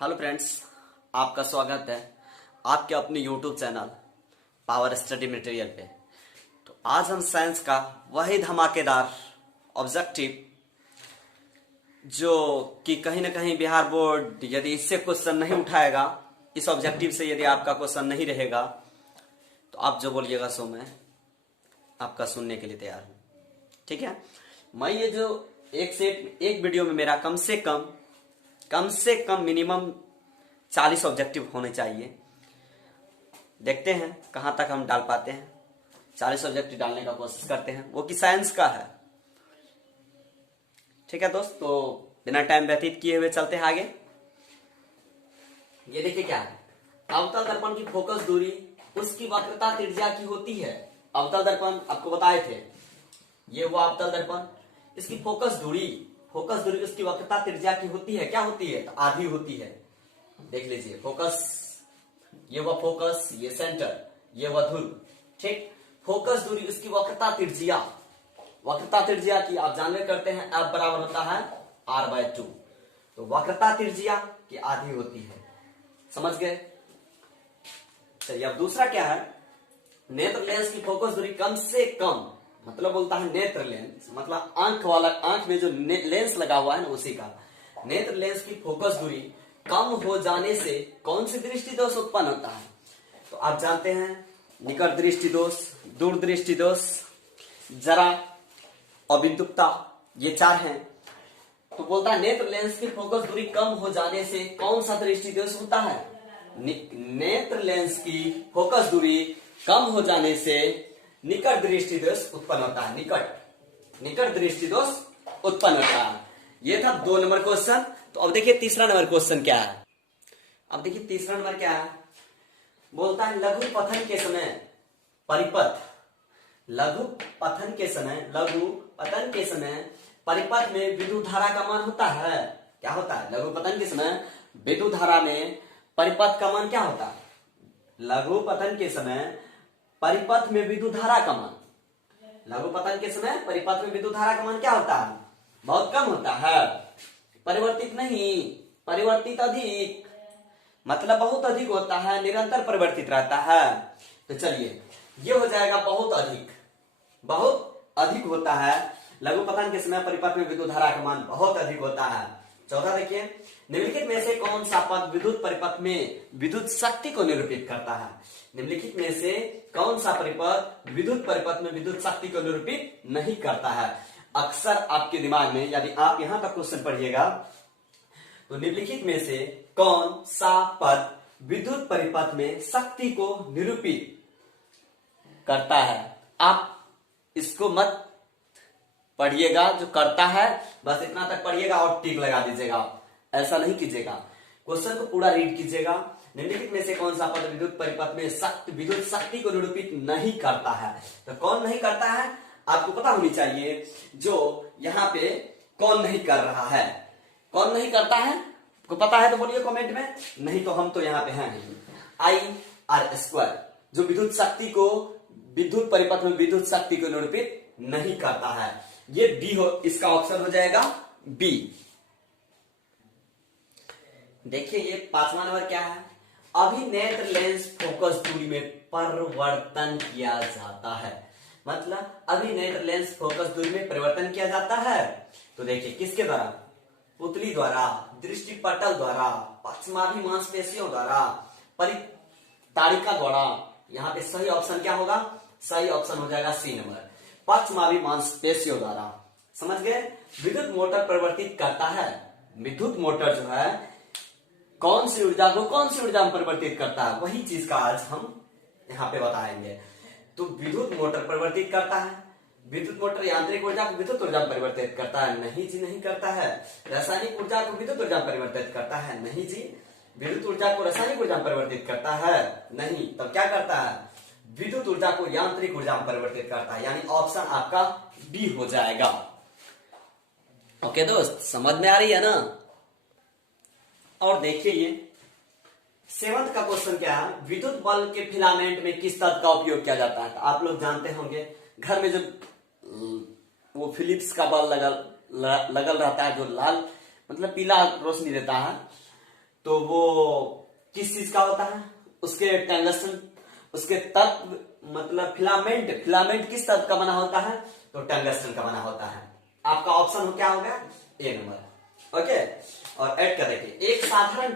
Hello friends, आपका स्वागत है आपके अपने YouTube channel power study material पे। तो आज हम साइंस का वही धमाकेदार ऑब्जेक्टिव जो कि कहीं ना कहीं बिहार बोर्ड यदि इससे क्वेश्चन नहीं उठाएगा, इस ऑब्जेक्टिव से यदि आपका क्वेश्चन नहीं रहेगा तो आप जो बोलिएगा सो मैं आपका सुनने के लिए तैयार हूँ। ठीक है, मैं ये जो एक वीडियो में मेरा कम से कम मिनिमम 40 ऑब्जेक्टिव होने चाहिए। देखते हैं कहां तक हम डाल पाते हैं। 40 ऑब्जेक्टिव डालने का कोशिश करते हैं, वो कि साइंस का है। ठीक है दोस्त, तो बिना टाइम व्यतीत किए हुए चलते हैं आगे। ये देखिए क्या है, अवतल दर्पण की फोकस दूरी उसकी वक्रता त्रिज्या की होती है। अवतल दर्पण आपको बताए थे, ये हुआ अवतल दर्पण। इसकी फोकस दूरी उसकी वक्रता त्रिज्या की होती है। क्या होती है? तो आधी होती है। देख लीजिए, फोकस, ये हुआ फोकस, ये सेंटर, ये हुआ ध्रुव। ठीक, फोकस दूरी उसकी वक्रता त्रिज्या की आप जानवे करते हैं F बराबर होता है R/2। तो वक्रता त्रिज्या की आधी होती है। समझ गए? चलिए, अब दूसरा क्या है, नेत्र लेंस की फोकस दूरी कम से कम, मतलब बोलता है नेत्र लेंस, मतलब आंख में जो लेंस लगा हुआ है ना, उसी का। नेत्र लेंस की फोकस दूरी कम हो जाने से कौन सी दृष्टि दोष उत्पन्न होता है? तो आप जानते हैं, निकट दृष्टि दोष, दूर दृष्टि दोष, जरा, अबिंदुकता, ये 4 हैं। तो बोलता है नेत्र लेंस की फोकस दूरी कम हो जाने से कौन सा दृष्टि दोष होता है? नेत्र लेंस की फोकस दूरी कम हो जाने से निकट दृष्टि दोष उत्पन्न होता है। निकट दृष्टि दोष उत्पन्न होता है। ये था 2 नंबर क्वेश्चन। तो अब देखिए तीसरा नंबर क्वेश्चन क्या है। अब देखिए तीसरा नंबर क्या है, बोलता है लघु पतन के समय परिपथ में विद्युत धारा का मान होता है। क्या होता है? लघु पतन के समय विद्युत धारा में परिपथ का मान क्या होता है? लघु पतन के समय परिपथ में विद्युत धारा का मान, लघु पतन के समय परिपथ में विद्युत धारा का मान क्या होता है? बहुत कम होता है। परिवर्तित नहीं, परिवर्तित अधिक, मतलब बहुत अधिक होता है, निरंतर परिवर्तित रहता है। तो चलिए, ये हो जाएगा बहुत अधिक होता है। लघु पतन के समय परिपथ में विद्युत धारा का मान बहुत अधिक होता है। चौथा देखिए, निम्नलिखित में से कौन सा पद विद्युत परिपथ में विद्युत शक्ति को निरूपित करता है? निम्नलिखित में से कौन सा परिपथ विद्युत परिपथ में विद्युत शक्ति को निरूपित नहीं करता है? अक्सर आपके दिमाग में, यदि आप यहां तक क्वेश्चन पढ़िएगा, तो निम्नलिखित में से कौन सा पद विद्युत परिपथ में शक्ति को निरूपित करता है? आप इसको मत पढ़िएगा, जो करता है बस इतना तक पढ़िएगा और टिक लगा दीजिएगा। ऐसा नहीं कीजिएगा, क्वेश्चन को पूरा रीड कीजिएगा। निम्नलिखित में से कौन सा पद विद्युत परिपथ में विद्युत शक्ति को निरूपित नहीं करता है? तो कौन नहीं करता है आपको पता होनी चाहिए। जो यहाँ पे कौन नहीं कर रहा है, कौन नहीं करता है, आपको पता है तो बोलिए कमेंट में, नहीं तो हम तो यहाँ पे हैं। IR², जो विद्युत परिपथ में विद्युत शक्ति को निरूपित नहीं करता है। ये बी हो, इसका ऑप्शन हो जाएगा बी। देखिए ये 5वां नंबर क्या है, अभिनेत्र लेंस फोकस दूरी में परिवर्तन किया जाता है। मतलब अभिनेत्र लेंस फोकस दूरी में परिवर्तन किया जाता है। तो देखिए किसके द्वारा? पुतली द्वारा, दृष्टिपटल द्वारा, पक्षमाभि मांसपेशियों द्वारा, परिताड़िका द्वारा। यहाँ पे सही ऑप्शन क्या होगा? सही ऑप्शन हो जाएगा सी नंबर, पक्षमाभि मांसपेशियों द्वारा। समझ गए? विद्युत मोटर परिवर्तित करता है। विद्युत मोटर जो है कौन सी ऊर्जा में परिवर्तित करता है, वही चीज का आज हम यहाँ पे बताएंगे। तो विद्युत मोटर परिवर्तित करता है। विद्युत मोटर यांत्रिक ऊर्जा को विद्युत ऊर्जा में परिवर्तित करता है? नहीं जी, नहीं करता है। रासायनिक ऊर्जा को विद्युत ऊर्जा में परिवर्तित करता है? नहीं जी। विद्युत ऊर्जा को रासायनिक ऊर्जा में परिवर्तित करता है? नहीं। तब क्या करता है? विद्युत ऊर्जा को यांत्रिक ऊर्जा में परिवर्तित करता है। यानी ऑप्शन आपका बी हो जाएगा। ओके दोस्त, समझ में आ रही है ना? और देखिए ये 7th का क्वेश्चन क्या है, विद्युत बल्ब के फिलामेंट में किस तत्व का उपयोग किया जाता है? तो आप लोग जानते होंगे, घर में जब वो फिलिप्स का बल्ब लगल रहता है, जो लाल मतलब पीला रोशनी देता है, तो वो किस चीज का होता है, उसके टंगस्टन, उसके तत्व मतलब फिलामेंट किस तत्व का बना होता है, तो टंगस्टन का बना होता है। आपका ऑप्शन हो क्या होगा, ए नंबर। ओके, और ऐड कर देखिए, एक साधारण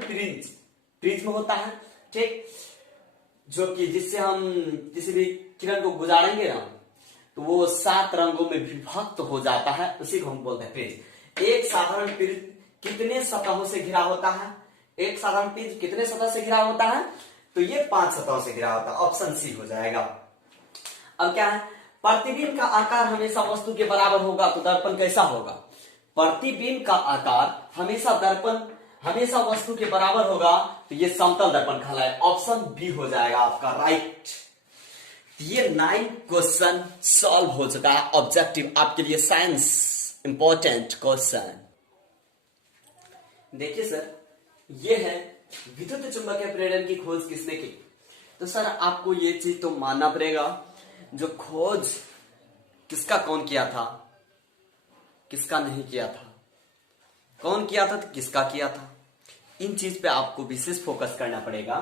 प्रिज्म होता है, ठीक, जो कि जिससे हम किसी भी किरण को गुजारेंगे ना तो वो 7 रंगों में विभक्त हो जाता है, उसी को हम बोलते हैं प्रिज्म। एक साधारण प्रिज्म कितने सतहों से घिरा होता है, एक साधारण प्रिज्म कितने सतह से घिरा होता है, तो ये 5 सतहों से घिरा होता है, ऑप्शन सी हो जाएगा। अब क्या है, प्रतिबिंब का आकार हमेशा वस्तु के बराबर होगा तो दर्पण कैसा होगा, प्रतिबिंब का आकार हमेशा वस्तु के बराबर होगा तो ये समतल दर्पण कहलाए, ऑप्शन बी हो जाएगा आपका राइट। ये 9 क्वेश्चन सॉल्व हो चुका है, ऑब्जेक्टिव आपके लिए साइंस इंपॉर्टेंट क्वेश्चन। देखिए सर, ये है विद्युत चुंबकीय प्रेरण की खोज किसने की, तो सर आपको ये चीज तो मानना पड़ेगा, जो खोज किसका कौन किया था, किसका नहीं किया था, कौन किया था तो किसका किया था, इन चीज पे आपको विशेष फोकस करना पड़ेगा।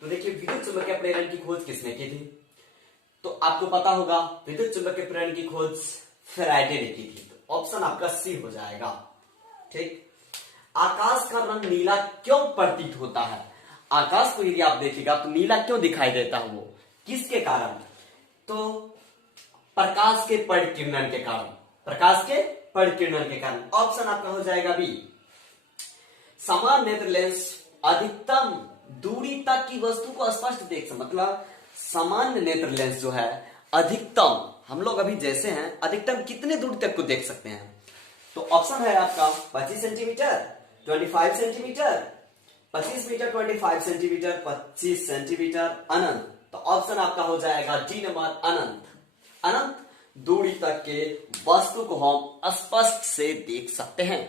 तो देखिए, विद्युत चुंबकीय प्रेरण की खोज किसने की थी, तो आपको पता होगा विद्युत चुंबकीय प्रेरण की खोज फैराडे ने की थी, तो ऑप्शन आपका सी हो जाएगा, ठीक। आकाश का रंग नीला क्यों प्रतीत होता है, आकाश को यदि आप देखिएगा तो नीला क्यों दिखाई देता है, वो किसके कारण, तो प्रकाश के परिकिरणन के कारण, प्रकाश के परिकिरणन के कारण, ऑप्शन आपका हो जाएगा बी। समान नेत्र लेंस अधिकतम दूरी तक की वस्तु को स्पष्ट देख सकते, मतलब सामान्य नेत्र लेंस जो है अधिकतम, हम लोग अभी जैसे हैं अधिकतम कितने दूर तक को देख सकते हैं, तो ऑप्शन है आपका 25 centimeter, 25 centimeter, 25 meter, 25 centimeter, 25 centimeter, अनंत, तो ऑप्शन आपका हो जाएगा डी नंबर अनंत। अनंत दूरी तक के वस्तु को हम स्पष्ट से देख सकते हैं।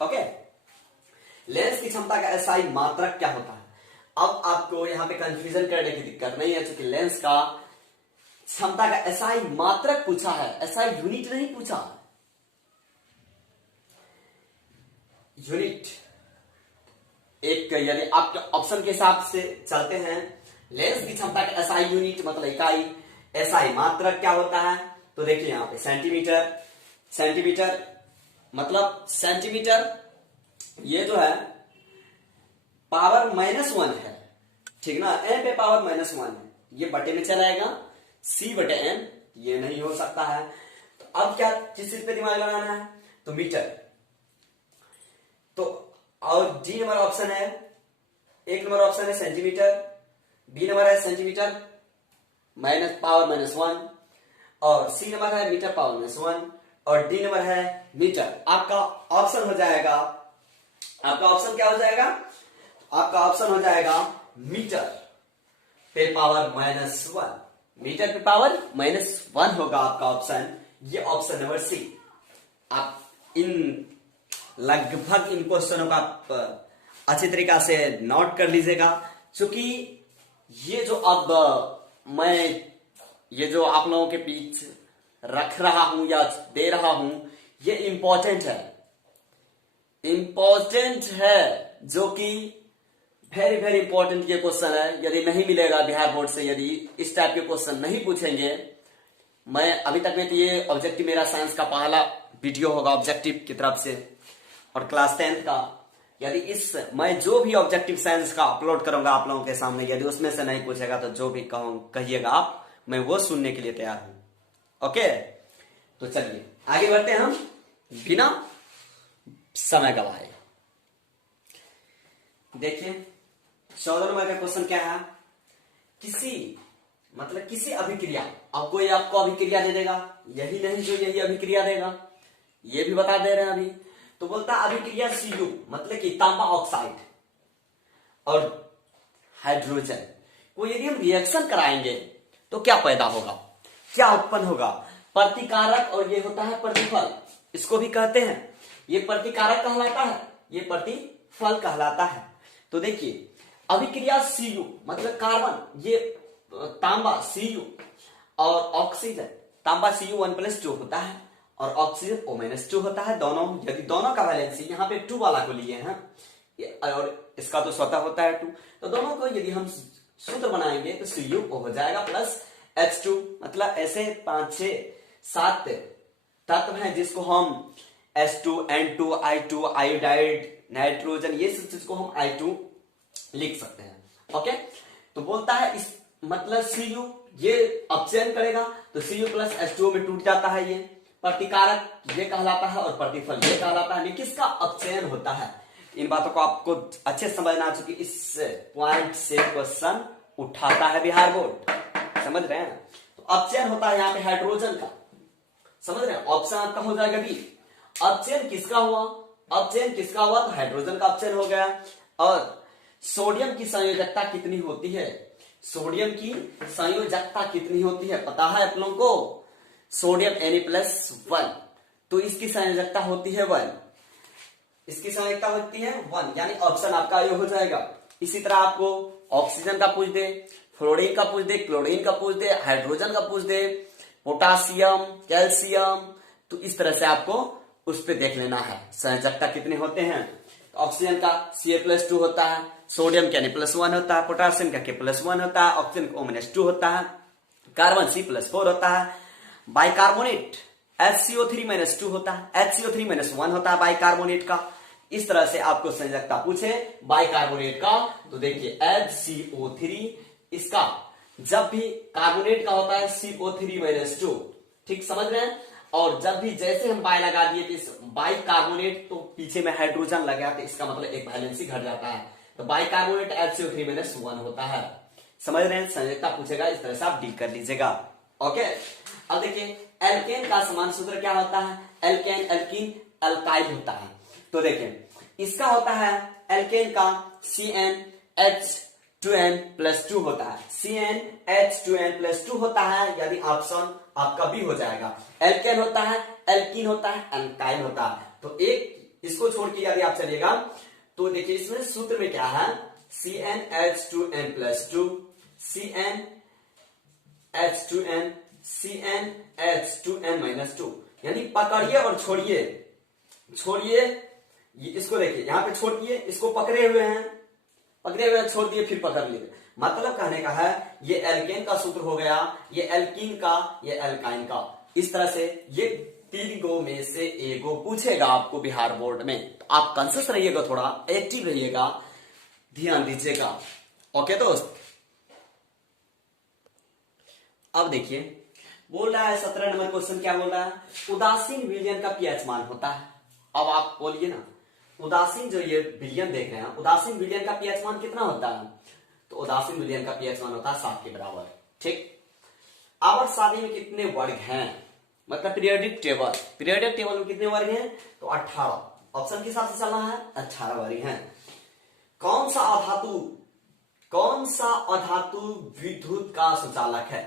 ओके, लेंस की क्षमता का एसआई मात्रक क्या होता है, अब आपको यहां पे कंफ्यूजन करने की दिक्कत नहीं है, क्योंकि लेंस का क्षमता का एसआई मात्रक पूछा है, एसआई यूनिट नहीं पूछा, यूनिट। एक यदि आपके ऑप्शन के हिसाब से चलते हैं, लेंस की क्षमता का एसआई यूनिट मतलब इकाई, एसआई मात्रक क्या होता है, तो देखिए यहां पे सेंटीमीटर, सेंटीमीटर मतलब सेंटीमीटर ये जो है पावर -1 है, ठीक ना, n पे पावर -1 है, ये बटे में चला आएगा, c बटे n, ये नहीं हो सकता है, तो अब क्या किस चीज पे दिमाग लगाना है, तो मीटर, तो और डी नंबर ऑप्शन है, एक नंबर ऑप्शन है सेंटीमीटर, बी नंबर है सेंटीमीटर पावर -1, और सी नंबर है मीटर पावर -1, और डी नंबर है मीटर। आपका ऑप्शन हो जाएगा, आपका ऑप्शन क्या हो जाएगा, आपका ऑप्शन हो जाएगा मीटर पे पावर -1, मीटर पे पावर -1 होगा आपका ऑप्शन, ये ऑप्शन नंबर सी। आप लगभग इन क्वेश्चनों का आप अच्छी तरीका से नोट कर लीजिएगा, क्योंकि ये जो अब मैं ये जो आप लोगों के बीच रख रहा हूं या दे रहा हूं, ये इंपॉर्टेंट है, जो कि वेरी वेरी इंपॉर्टेंट ये क्वेश्चन है। यदि नहीं मिलेगा बिहार बोर्ड से, यदि इस टाइप के क्वेश्चन नहीं पूछेंगे, मैं अभी तक में तो ये ऑब्जेक्टिव मेरा साइंस का पहला वीडियो होगा ऑब्जेक्टिव की तरफ से, और क्लास 10th का, यदि मैं जो भी ऑब्जेक्टिव साइंस का अपलोड करूंगा आप लोगों के सामने, यदि उसमें से नहीं पूछेगा तो जो भी कहिएगा आप, मैं वो सुनने के लिए तैयार हूं। ओके, तो चलिए आगे बढ़ते हैं हम बिना समय गवाए। देखिए 14 नंबर का क्वेश्चन क्या है, किसी अभिक्रिया, अब कोई आपको अभिक्रिया दे देगा, यही नहीं जो यही अभिक्रिया देगा, ये भी बता दे रहे हैं अभी, तो बोलता है अभिक्रिया Cu मतलब कि तांबा ऑक्साइड और हाइड्रोजन को यदि हम रिएक्शन कराएंगे तो क्या पैदा होगा, क्या उत्पन्न होगा, प्रतिकारक, और ये होता है प्रतिफल, इसको भी कहते हैं, ये प्रतिकारक कहलाता है, ये प्रतिफल कहलाता है। तो देखिए अभिक्रिया Cu मतलब कार्बन, ये तांबा Cu और ऑक्सीजन, तांबा Cu 1+2 होता है और ऑक्सीजन O-2 होता है, दोनों, यदि दोनों का वैलेंसी यहाँ पे 2 वाला को लिए हैं, और इसका तो स्वतः होता है 2, तो दोनों को यदि हम सूत्र बनाएंगे तो Cu हो जाएगा प्लस H2। मतलब ऐसे 5 6 7 तत्व हैं जिसको हम H2 N2 I2 iodide nitrogen ये सब चीज को हम I2 लिख सकते हैं। ओके, तो बोलता है इस मतलब Cu ये अपचयन करेगा तो Cu प्लस H2O में टूट जाता है, ये प्रतिकारक ये कहलाता है और प्रतिफल ये कहलाता है। किसका अपचयन होता है, इन बातों को आपको अच्छे समझना, चुकी इस पॉइंट से क्वेश्चन उठाता है बिहार बोर्ड, समझ रहे हैं। तो अपचयन होता है यहाँ पे हाइड्रोजन का, समझ रहे हैं। ऑप्शन आपका हो जाएगा बी। अपचयन किसका हुआ, अपचयन किसका हुआ, तो हाइड्रोजन का अपचयन हो गया। और सोडियम की संयोजकता कितनी होती है, सोडियम की संयोजकता कितनी होती है पता है आप लोगों को, सोडियम Na+1, तो इसकी संयोजकता होती है 1, इसकी संयोजकता होती है 1, यानी ऑप्शन आपका ये हो जाएगा। इसी तरह आपको ऑक्सीजन का पूछ दे, फ्लोरीन का पूछ दे, क्लोरीन का पूछ दे, हाइड्रोजन का पूछ दे, पोटासियम, कैल्शियम, तो इस तरह से आपको उस पर देख लेना है संयोजकता कितने होते हैं। तो ऑक्सीजन का Ca+2 होता है, सोडियम का Na+1 होता है, पोटासियम का K+1 होता है, ऑक्सीजन का O-2 होता है, कार्बन C+4 होता है, बाइकार्बोनेट HCO3-2 होता है, HCO3-1 होता है बाइकार्बोनेट का। इस तरह से आपको संयोजकता पूछे बाइकार्बोनेट का तो देखिए HCO3, इसका जब भी कार्बोनेट का होता है CO3-2, ठीक समझ रहे हैं। और जब भी जैसे हम बाय लगा दिए तो इस बाइकार्बोनेट तो पीछे में हाइड्रोजन लगा तो इसका मतलब एक वैलेंसी घट जाता है, तो बाइकार्बोनेट HCO3-1 होता है, समझ रहे हैं। संयोजकता पूछेगा, इस तरह से आप डील कर लीजिएगा। ओके, अब देखिए एल्केन का समान सूत्र क्या होता है, एल्केन एल्कीन अल्काइल होता है। तो देखिए इसका होता है एल्केन का CnH2n+2 होता है, CnH2n+2 होता है, यदि ऑप्शन आपका बी हो जाएगा। एल्केन होता है, एल्कीन होता है, अल्काइल होता है। तो एक इसको छोड़ के यदि आप चलिएगा तो देखिए इसमें सूत्र में क्या है, CnH2n+2, CnH2n, CnH2n-2, यानी पकड़िए और छोड़िए, छोड़िए इसको देखिए यहाँ पे छोड़ दिए, इसको पकड़े हुए हैं, पकड़े हुए छोड़ दिए फिर पकड़ लिए, मतलब कहने का है ये एल्केन का सूत्र हो गया, ये एल्कीन का, ये एल्काइन का। इस तरह से ये 3 गो में से एगो पूछेगा आपको बिहार बोर्ड में, तो आप कॉन्शियस रहिएगा, थोड़ा एक्टिव रहिएगा, ध्यान दीजिएगा। ओके दोस्त, अब देखिए बोल रहा है 17 नंबर क्वेश्चन क्या बोल रहा है, उदासीन विलयन का पीएच मान होता है। अब आप बोलिए ना, उदासीन जो ये विलयन देख रहे हैं, उदासीन विलयन का पीएच मान कितना होता है, तो उदासीन विलयन का पीएच मान होता है 7 के बराबर। ठीक, आवर्त सारणी में कितने वर्ग हैं, मतलब पीरियोडिक टेबल, पीरियोडिक टेबल में कितने वर्ग हैं, तो 18, ऑप्शन के हिसाब से चलना है, 18 वर्ग हैं। कौन सा अधातु, कौन सा अधातु विद्युत का सुचालक है,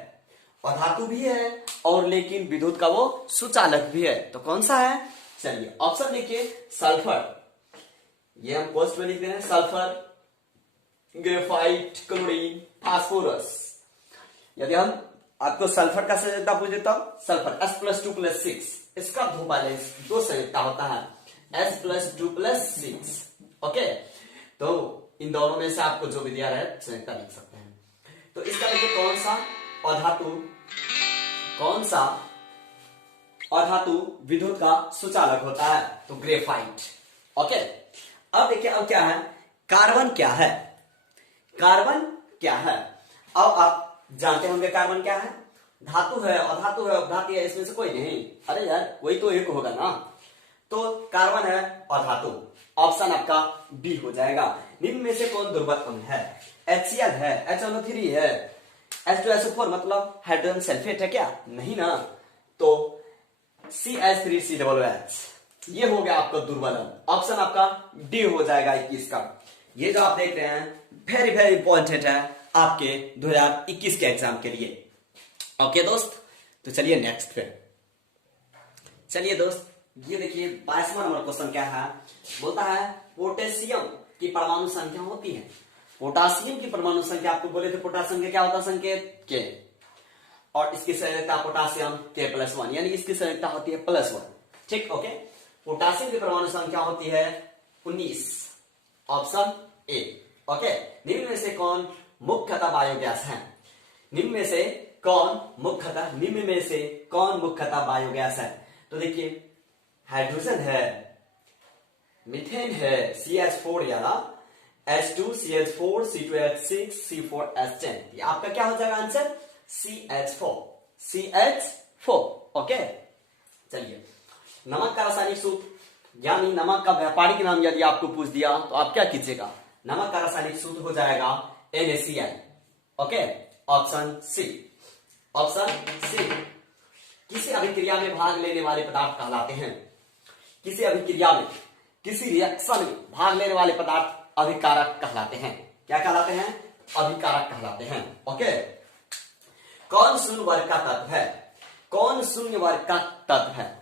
अधातु भी है और लेकिन विद्युत का वो सुचालक भी है, तो कौन सा है, चलिए ऑप्शन देखिए, सल्फर, ये हम पोस्ट में लिख रहे हैं, सल्फर, ग्रेफाइट, क्लोरीन, फास्फोरस। यदि हम आपको सल्फर का संयोजकता पूछे तो सल्फर S+2+6, इसका दो संयोजकता होता है S+2+6। ओके, तो इन दोनों में से आपको जो भी दिया रहे संयोजकता लिख सकते हैं। तो इसका देखिए कौन सा अधातु, कौन सा अधातु विद्युत का सुचालक होता है, तो ग्रेफाइट। ओके, अब देखिए अब क्या है, कार्बन क्या है, कार्बन क्या है। अब आप जानते होंगे कार्बन क्या है, धातु है, अधातु है, अपधातु है, इसमें से कोई नहीं, अरे यार कोई तो एक होगा ना, तो कार्बन है अधातु, ऑप्शन आपका बी हो जाएगा। निम्न में से कौन दुर्बल अम्ल है, HCl है, HNO3 है, H2SO4 मतलब हाइड्रोजन सल्फेट है क्या, नहीं ना, तो CH3COOH, ये हो गया आपका दुर्बल अम्ल, ऑप्शन आपका डी हो जाएगा 21 का। ये जो आप देख रहे हैं वेरी वेरी इंपॉर्टेंट है आपके 2021 के एग्जाम के लिए। ओके दोस्त, तो चलिए नेक्स्ट पे, चलिए दोस्त ये देखिए 22वां नंबर क्वेश्चन क्या है, बोलता है पोटेशियम की परमाणु संख्या होती है, पोटासियम की परमाणु संख्या, आपको बोले थे पोटासियम के क्या होता है संकेत के, और इसकी संयोजकता पोटासियम K+1, यानी इसकी संयोजकता होती है +1। ठीक, ओके, पोटासियम की परमाणु संख्या होती है 19, ऑप्शन ए। ओके, निम्न में से कौन मुख्यतः बायोगैस है? निम्न में से कौन मुख्यतः बायोगैस है? तो देखिए, हाइड्रोजन है, मीथेन है, CH4 याना H2CH4 C2H6 C4H10, ये आपका क्या हो जाएगा आंसर? CH4। ओके, चलिए, नमक का रासायनिक सूत्र यानी नमक का व्यापारिक नाम यदि आपको पूछ दिया तो आप क्या कीजिएगा? नमक का रासायनिक सूत्र हो जाएगा NaCl। Okay, option C. किसी अभिक्रिया में भाग लेने वाले पदार्थ कहलाते हैं? किसी अभिक्रिया में, किसी रिएक्शन में भाग लेने वाले पदार्थ अभिकारक कहलाते हैं। क्या कहलाते हैं? अभिकारक कहलाते हैं। ओके, कौन शून्य वर्ग का तत्व है?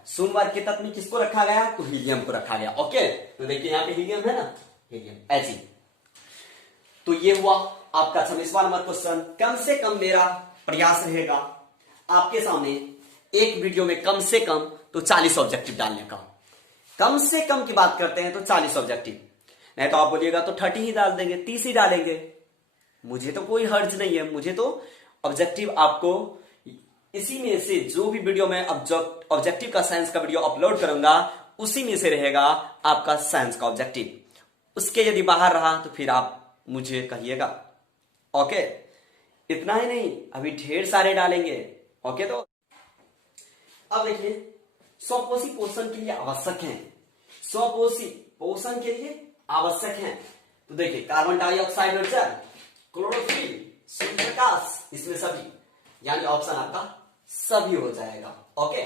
शून्य वर्ग के तत्व में किसको रखा गया? तो हीलियम को रखा गया। ओके, तो देखिए यहाँ पे हीलियम है ना, हीलियम He। तो ये हुआ आपका 26वां नंबर क्वेश्चन। कम से कम मेरा प्रयास रहेगा आपके सामने एक वीडियो में कम से कम तो 40 ऑब्जेक्टिव डालने का। कम से कम की बात करते हैं तो 40 ऑब्जेक्टिव, नहीं तो आप बोलिएगा तो 30 ही डाल देंगे, 30 ही डालेंगे, मुझे तो कोई हर्ज नहीं है। मुझे तो ऑब्जेक्टिव आपको इसी में से जो भी वीडियो में ऑब्जेक्टिव का साइंस का वीडियो अपलोड करूंगा उसी में से रहेगा आपका साइंस का ऑब्जेक्टिव। उसके यदि बाहर रहा तो फिर आप मुझे कहिएगा। ओके, इतना ही नहीं, अभी ढेर सारे डालेंगे। ओके, तो अब देखिए, स्वपोषी पोषण के लिए आवश्यक है। स्वपोषी पोषण के लिए आवश्यक है तो देखिए, कार्बन डाइऑक्साइड और जल, क्लोरोफिल, सूर्य प्रकाश, इसमें सभी, यानी ऑप्शन आपका सभी हो जाएगा। ओके,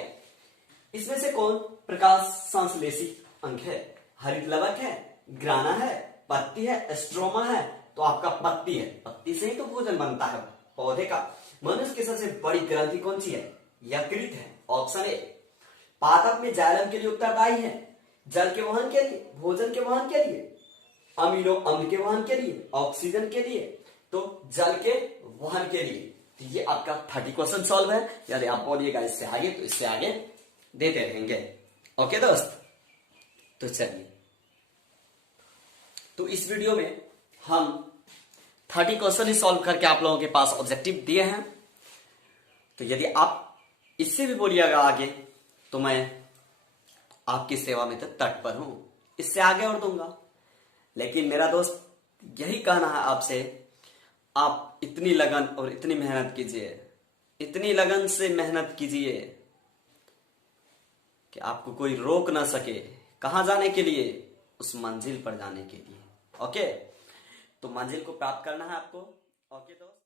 इसमें से कौन प्रकाश संश्लेषी अंग है? हरित लवक है, ग्राना है, पत्ती है, स्ट्रोमा है, तो आपका पत्ती है। पत्ती से ही तो भोजन बनता है पौधे का। मनुष्य की सबसे बड़ी ग्रंथि कौन सी है? यकृत है, ऑप्शन ए। पादप में जाइलम के लिए उत्तरदायी है, जल के वहन के लिए, भोजन के वहन के लिए, अमीनो अम्ल के वहन के लिए, ऑक्सीजन के लिए, तो जल के वहन के लिए। तो ये आपका 30 क्वेश्चन सॉल्व है। यदि आप बोलिएगा इससे आगे तो इससे आगे देते रहेंगे। ओके दोस्त, तो चलिए, तो इस वीडियो में हम 30 क्वेश्चन ही सॉल्व करके आप लोगों के पास ऑब्जेक्टिव दिए हैं। तो यदि आप इससे भी बोलिएगा आगे तो मैं आपकी सेवा में तो तत्पर हूं, इससे आगे और दूंगा। लेकिन मेरा दोस्त यही कहना है आपसे, आप इतनी लगन और इतनी मेहनत कीजिए, इतनी लगन से मेहनत कीजिए कि आपको कोई रोक ना सके। कहां जाने के लिए? उस मंजिल पर जाने के लिए। ओके, तो मंजिल को प्राप्त करना है आपको। ओके दोस्त।